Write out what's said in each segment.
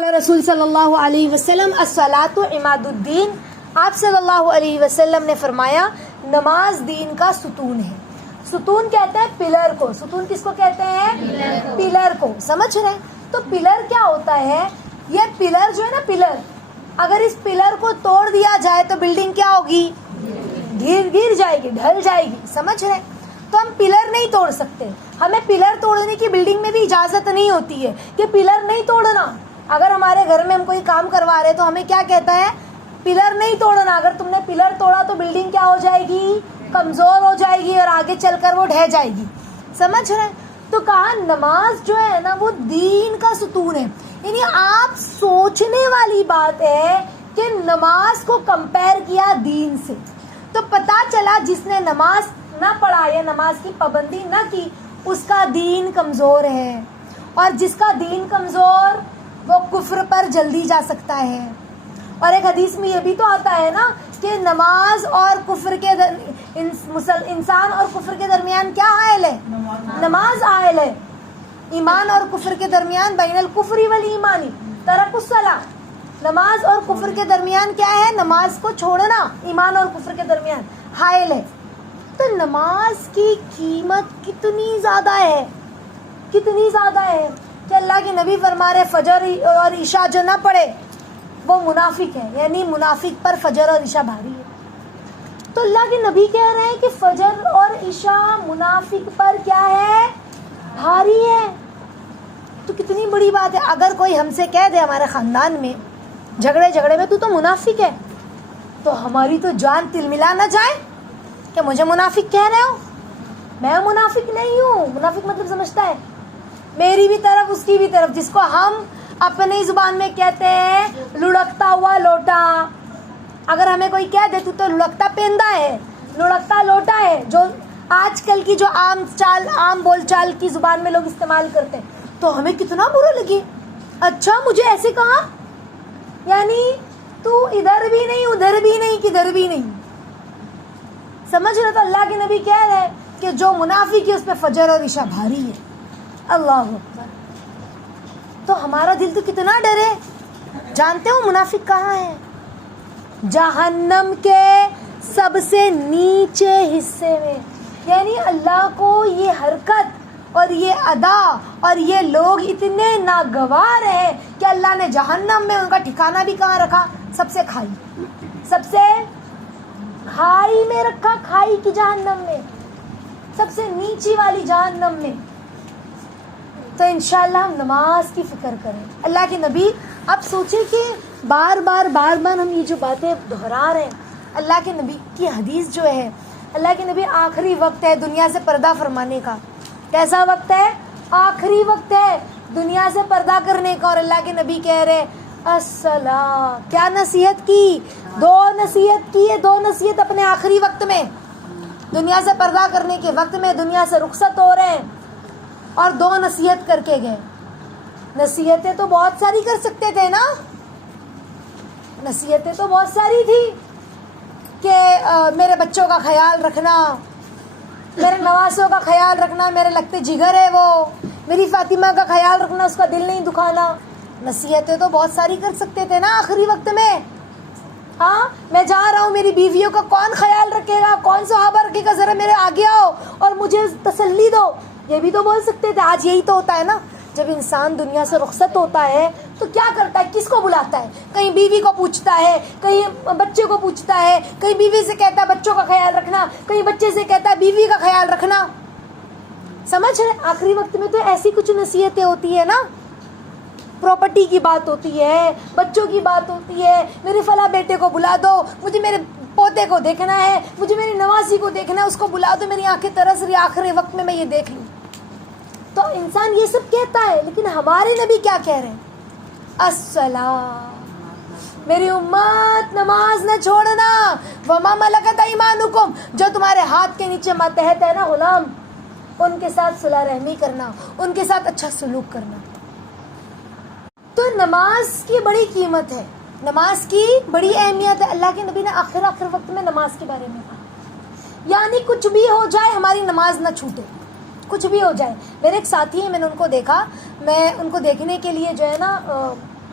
رسول صلی اللہ علیہ وسلم الصلاۃ عماد الدین، آپ صلی اللہ علیہ وسلم نے فرمایا نماز دین کا ستون ہے۔ ستون کہتے ہیں پلر کو۔ ستون کس کو کہتے ہیں؟ پلر کو۔ سمجھ رہے ہیں؟ تو پلر کیا ہوتا ہے؟ یہ پلر جو ہے نا، پلر اگر اس پلر کو توڑ دیا جائے تو بلڈنگ کیا ہوگی؟ گر جائے گی، ڈھل جائے گی۔ سمجھ رہے ہیں؟ تو ہم پلر نہیں توڑ سکتے، ہمیں پلر توڑنے کی بلڈنگ میں بھی اجازت نہیں ہوتی ہے کہ پلر نہیں توڑنا۔ اگر ہمارے گھر میں ہم کوئی کام کروا رہے تو ہمیں کیا کہتا ہے؟ پلر نہیں توڑنا۔ اگر تم نے پلر توڑا تو بلڈنگ کیا ہو جائے گی؟ کمزور ہو جائے گی اور آگے چل کر وہ ڈھہ جائے گی۔ سمجھ رہے ہیں؟ تو کہا نماز جو ہے نا وہ دین کا ستون ہے۔ یعنی آپ سوچنے والی بات ہے کہ نماز کو کمپیئر کیا دین سے، تو پتا چلا جس نے نماز نہ پڑھا یا نماز کی پابندی نہ کی اس کا دین کمزور ہے، اور جس کا دین کمزور وہ کفر پر جلدی جا سکتا ہے۔ اور ایک حدیث میں یہ بھی تو آتا ہے نا کہ نماز اور کفر کے انسان اور کفر کے درمیان کیا حائل ہے؟ نماز حائل ہے۔ ایمان اور کفر کے درمیان بین الکفر والایمان ترک الصلاۃ، نماز اور کفر کے درمیان کیا ہے؟ نماز کو چھوڑنا ایمان اور کفر کے درمیان حائل ہے۔ تو نماز کی قیمت کتنی زیادہ ہے، کتنی زیادہ ہے کہ اللہ کے نبی فرما رہے فجر اور عشاء جو نہ پڑھے وہ منافق ہے، یعنی منافق پر فجر اور عشاء بھاری ہے۔ تو اللہ کے نبی کہہ رہے ہیں کہ فجر اور عشاء منافق پر کیا ہے؟ بھاری ہے۔ تو کتنی بڑی بات ہے۔ اگر کوئی ہم سے کہہ دے ہمارے خاندان میں جھگڑے میں تو منافق ہے، تو ہماری تو جان تل ملا نہ جائے کہ مجھے منافق کہہ رہے ہو۔ میں منافق نہیں ہوں۔ منافق مطلب سمجھتا ہے میری بھی طرف اس کی بھی طرف، جس کو ہم اپنی زبان میں کہتے ہیں لڑکتا ہوا لوٹا۔ اگر ہمیں کوئی کہہ دے تو لڑکتا پیندا ہے، لڑکتا لوٹا ہے، جو آج کل کی جو عام بول چال کی زبان میں لوگ استعمال کرتے ہیں، تو ہمیں کتنا برا لگے۔ اچھا مجھے ایسے کہا، یعنی تو ادھر بھی نہیں ادھر بھی نہیں کدھر بھی نہیں۔ سمجھ رہے؟ تو اللہ کے نبی کہہ رہے کہ جو منافق ہے اس پہ فجر اور عشاء بھاری ہے۔ اللہ اکبر۔ تو ہمارا دل تو کتنا ڈرے۔ جانتے ہو منافق کہاں ہے؟ جہنم کے سب سے نیچے حصے میں۔ یعنی اللہ کو یہ حرکت اور یہ ادا اور یہ لوگ اتنے ناگوار ہیں کہ اللہ نے جہنم میں ان کا ٹھکانہ بھی کہاں رکھا؟ سب سے کھائی، سب سے کھائی میں رکھا، کھائی کی جہنم میں، سب سے نیچی والی جہنم میں۔ تو انشاءاللہ ہم نماز کی فکر کریں۔ اللہ کے نبی آپ سوچیں کہ بار بار ہم یہ جو باتیں دہرا رہے ہیں، اللہ کے نبی کی حدیث جو ہے، اللہ کے نبی آخری وقت ہے دنیا سے پردہ فرمانے کا۔ کیسا وقت ہے؟ آخری وقت ہے دنیا سے پردہ کرنے کا، اور اللہ کے نبی کہہ رہے الصلاۃ۔ کیا نصیحت کی؟ دو نصیحت اپنے آخری وقت میں، دنیا سے پردہ کرنے کے وقت میں، دنیا سے رخصت ہو رہے ہیں، اور دو نصیحت کر کے گئے۔ نصیحتیں تو بہت ساری کر سکتے تھے نا، نصیحتیں تو بہت ساری تھی کہ میرے بچوں کا خیال رکھنا، میرے نواسوں کا خیال رکھنا، میرے لگتے جگر ہے وہ، میری فاطمہ کا خیال رکھنا، اس کا دل نہیں دکھانا۔ نصیحتیں تو بہت ساری کر سکتے تھے نا آخری وقت میں۔ ہاں میں جا رہا ہوں، میری بیویوں کا کون خیال رکھے گا، کون صحابہ رکھے گا، ذرا میرے آگے آؤ اور مجھے تسلی دو، یہ بھی تو بول سکتے تھے۔ آج یہی تو ہوتا ہے نا، جب انسان دنیا سے رخصت ہوتا ہے تو کیا کرتا ہے؟ کس کو بلاتا ہے؟ کہیں بیوی کو پوچھتا ہے، کہیں بچے کو پوچھتا ہے، کہیں بیوی سے کہتا ہے بچوں کا خیال رکھنا، کہیں بچے سے کہتا ہے بیوی کا خیال رکھنا۔ سمجھ رہے؟ آخری وقت میں تو ایسی کچھ نصیحتیں ہوتی ہے نا، پراپرٹی کی بات ہوتی ہے، بچوں کی بات ہوتی ہے، میرے فلاں بیٹے کو بلا دو، مجھے میرے پوتے کو دیکھنا ہے، مجھے میری نواسی کو دیکھنا ہے، اس کو بلا دو، میری آنکھیں ترس رہی آخری وقت میں یہ دیکھ لوں۔ تو انسان یہ سب کہتا ہے، لیکن ہمارے نبی کیا کہہ رہے ہیں؟ الصلاۃ، میری امت نماز نہ چھوڑنا، وما ملکت ایمانکم، جو تمہارے ہاتھ کے نیچے ماتحت ہے نا غلام، ان کے ساتھ صلح رحمی کرنا، ان کے ساتھ اچھا سلوک کرنا۔ تو نماز کی بڑی قیمت ہے، نماز کی بڑی اہمیت ہے۔ اللہ کے نبی نے آخر وقت میں نماز کے بارے میں کہا، یعنی کچھ بھی ہو جائے ہماری نماز نہ چھوٹے، کچھ بھی ہو جائے۔ میرے ایک ساتھی ہیں، میں نے ان کو دیکھا، میں ان کو دیکھنے کے لیے جو ہے نا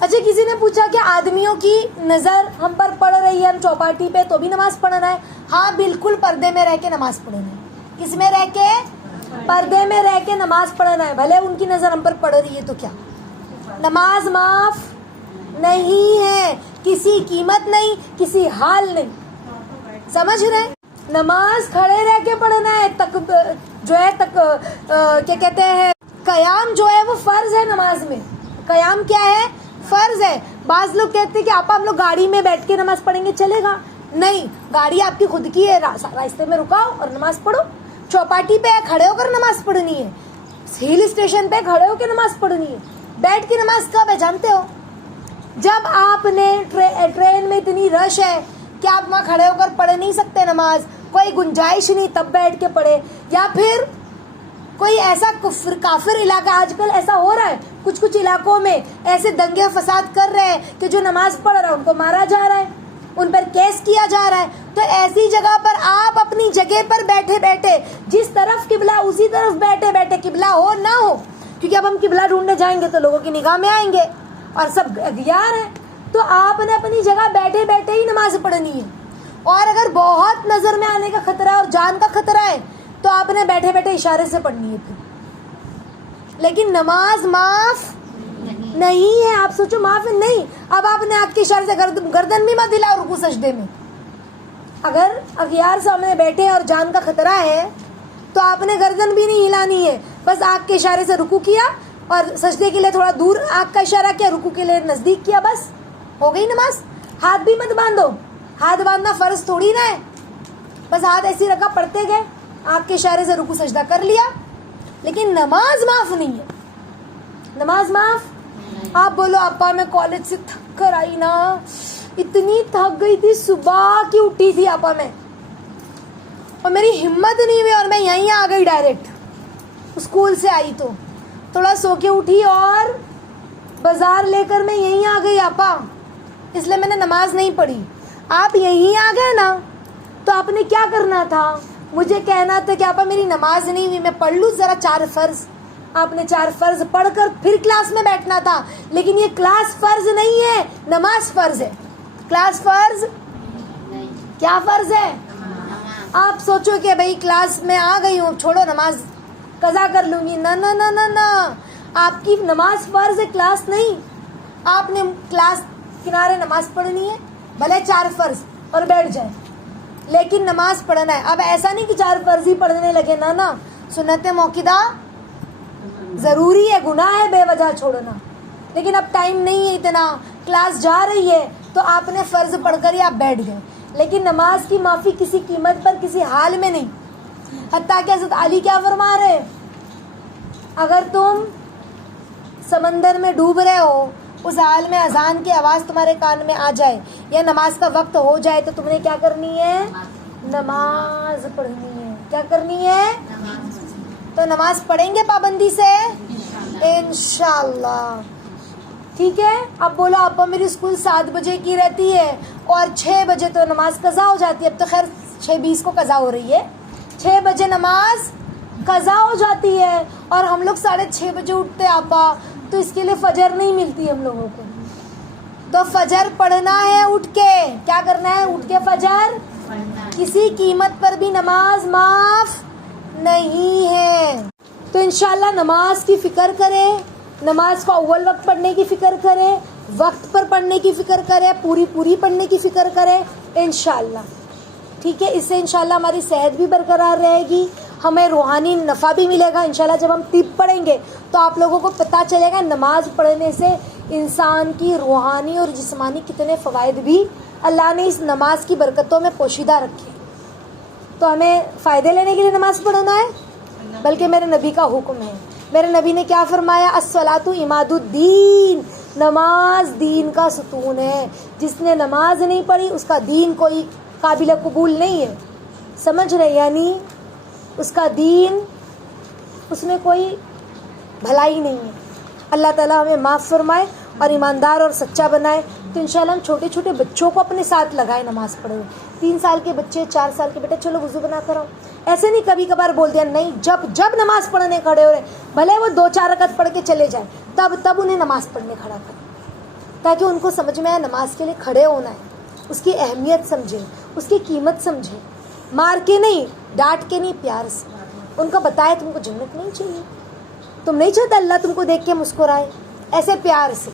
اچھا کسی نے پوچھا کہ آدمیوں کی نظر ہم پر پڑ رہی ہے، ہم چوپاٹی پہ تو بھی نماز پڑھنا ہے؟ ہاں بالکل، پردے میں رہ کے نماز پڑھنا ہے۔ کس میں رہ کے؟ پردے میں رہ کے نماز پڑھنا ہے، بھلے ان کی نظر ہم پر پڑ رہی ہے تو کیا، نماز معاف نہیں ہے، کسی قیمت نہیں، کسی حال نہیں، سمجھ رہے؟ نماز کھڑے رہ کے پڑھنا ہے، کیا کہتے ہیں، قیام جو ہے وہ فرض ہے نماز میں، قیام کیا ہے؟ فرض ہے۔ بعض لوگ کہتے ہیں کہ آپا ہم لوگ گاڑی میں بیٹھ کے نماز پڑھیں گے، چلے گا؟ نہیں، گاڑی آپ کی خود کی ہے، راستے میں رکاؤ اور نماز پڑھو۔ چوپاٹی پہ کھڑے ہو کر نماز پڑھنی ہے، ہل اسٹیشن پہ کھڑے ہو کے نماز پڑھنی ہے۔ بیٹھ کے نماز کب ہے جانتے ہو؟ جب آپ نے ٹرین میں اتنی رش ہے کہ آپ وہاں کھڑے ہو کر پڑھ نہیں سکتے نماز، کوئی گنجائش نہیں، تب بیٹھ کے پڑھے۔ یا پھر کوئی ایسا کافر علاقہ، آج کل ایسا ہو رہا ہے کچھ علاقوں میں، ایسے دنگے فساد کر رہے ہیں کہ جو نماز پڑھ رہا ہے ان کو مارا جا رہا ہے، ان پر کیس کیا جا رہا ہے۔ تو ایسی جگہ پر آپ اپنی جگہ پر بیٹھے بیٹھے، جس طرف قبلہ اسی طرف بیٹھے بیٹھے، قبلہ ہو نہ ہو، کیونکہ اب ہم قبلہ ڈھونڈنے جائیں گے تو لوگوں کی نگاہ میں آئیں گے اور سب اغیار ہیں، تو آپ نے اپنی جگہ بیٹھے بیٹھے ہی نماز پڑھنی ہے۔ اور اگر بہت نظر میں آنے کا خطرہ ہے اور جان کا خطرہ ہے تو آپ نے بیٹھے بیٹھے اشارے سے پڑھنی ہے پھر، لیکن نماز معاف نہیں ہے۔ آپ سوچو معاف نہیں، اب آپ نے آنکھ کے اشارے سے گردن بھی مت ہلاؤ رکوع سجدے میں۔ اگر اغیار سامنے بیٹھے اور جان کا خطرہ ہے تو آپ نے گردن بھی نہیں ہلانی ہے، بس آنکھ کے اشارے سے رکوع کیا اور سجدے کے لیے تھوڑا دور آنکھ کا اشارہ کیا، رکوع کے لیے نزدیک کیا، بس ہو گئی نماز۔ ہاتھ بھی مت باندھو، ہاتھ باندھنا فرض تھوڑی نہ ہے، بس ہاتھ ایسی رکھا پڑھتے گئے، آنکھ کے اشارے سے رکوع سجدہ کر لیا، لیکن نماز معاف نہیں ہے، نماز معاف۔ آپ بولو آپا میں کالج سے تھک کر آئی نا، اتنی تھک گئی تھی، صبح کی اٹھی تھی آپا میں، اور میری ہمت نہیں ہوئی اور میں یہیں آ گئی ڈائریکٹ، اسکول سے آئی تو تھوڑا سو کے اٹھی اور بازار لے کر میں یہیں آ گئی آپا، اس لیے میں نے نماز نہیں پڑھی۔ آپ یہیں آ گئے نا تو آپ نے کیا کرنا تھا، مجھے کہنا تھا کہ آپا میری نماز نہیں ہوئی، میں پڑھ لوں ذرا 4 فرض۔ آپ نے 4 فرض پڑھ کر پھر کلاس میں بیٹھنا تھا، لیکن یہ کلاس فرض نہیں ہے، نماز فرض ہے۔ کلاس فرض کیا فرض ہے؟ آپ سوچو کہ بھائی کلاس میں آ گئی ہوں، چھوڑو نماز قضا کر لوں گی، نہ نہ نہ نہ نہ، آپ کی نماز فرض ہے، کلاس نہیں۔ آپ نے کلاس کنارے نماز پڑھنی ہے، بھلے 4 فرض اور بیٹھ جائیں، لیکن نماز پڑھنا ہے۔ اب ایسا نہیں کہ 4 فرض ہی پڑھنے لگے، نہ نہ، سنت موقدہ ضروری ہے، گناہ ہے بے وجہ چھوڑنا، لیکن اب ٹائم نہیں ہے اتنا، کلاس جا رہی ہے تو آپ نے فرض پڑھ کر ہی آپ بیٹھ گئے، لیکن نماز کی معافی کسی قیمت پر کسی حال میں نہیں۔ حتیٰ کہ حضرت علی کیا فرما رہے، اگر تم سمندر میں ڈوب رہے ہو، اس حال میں اذان کی آواز تمہارے کان میں آ جائے یا نماز کا وقت ہو جائے تو تم نے کیا کرنی ہے، نماز پڑھنی ہے۔ کیا کرنی ہے؟ تو نماز پڑھیں گے پابندی سے انشاءاللہ، ٹھیک ہے؟ اب بولو آپا میری اسکول 7 بجے کی رہتی ہے اور 6 بجے تو نماز قضا ہو جاتی ہے، اب تو خیر 6:20 کو قضا ہو رہی ہے، 6 بجے نماز قضا ہو جاتی ہے اور ہم لوگ 6:30 بجے اٹھتے آپا، تو اس کے لیے فجر نہیں ملتی ہم لوگوں کو، تو فجر پڑھنا ہے اٹھ کے۔ کیا کرنا ہے؟ اٹھ کے فجر، کسی قیمت پر بھی نماز معاف نہیں ہے۔ تو انشاءاللہ نماز کی فکر کرے، نماز کو اول وقت پڑھنے کی فکر کرے، وقت پر پڑھنے کی فکر کرے، پوری پڑھنے کی فکر کرے انشاءاللہ، ٹھیک ہے؟ اس سے انشاءاللہ ہماری صحت بھی برقرار رہے گی، ہمیں روحانی نفع بھی ملے گا انشاءاللہ۔ جب ہم طب پڑھیں گے تو آپ لوگوں کو پتہ چلے گا نماز پڑھنے سے انسان کی روحانی اور جسمانی کتنے فوائد بھی اللہ نے اس نماز کی برکتوں میں پوشیدہ رکھے۔ تو ہمیں فائدے لینے کے لیے نماز پڑھنا ہے، بلکہ میرے نبی کا حکم ہے۔ میرے نبی نے کیا فرمایا؟ الصلاۃ عماد الدین، نماز دین کا ستون ہے، جس نے نماز نہیں پڑھی اس کا دین کوئی قابل قبول نہیں ہے، سمجھ رہے؟ یعنی اس کا دین، اس میں کوئی بھلائی نہیں ہے۔ اللہ تعالیٰ ہمیں معاف فرمائے اور ایماندار اور سچا بنائے۔ تو انشاءاللہ ہم چھوٹے چھوٹے بچوں کو اپنے ساتھ لگائیں نماز پڑھے، 3 سال کے بچے، 4 سال کے بیٹے، چلو وضو بنا کر آؤ، ایسے نہیں کبھی کبھار بول دیا، نہیں، جب نماز پڑھنے کھڑے ہو رہے، بھلے وہ 2-4 رکعت پڑھ کے چلے جائیں، تب انہیں نماز پڑھنے کھڑا کریں، تاکہ ان کو سمجھ میں آئے نماز کے لیے کھڑے ہونا ہے، اس کی اہمیت سمجھیں، اس کی قیمت سمجھیں، مار کے نہیں، ڈانٹ کے نہیں، پیار سے ان کو بتائے تم کو جنت نہیں چاہیے، تم نہیں چاہتے اللہ تم کو دیکھ کے مسکرائے، ایسے پیار سے.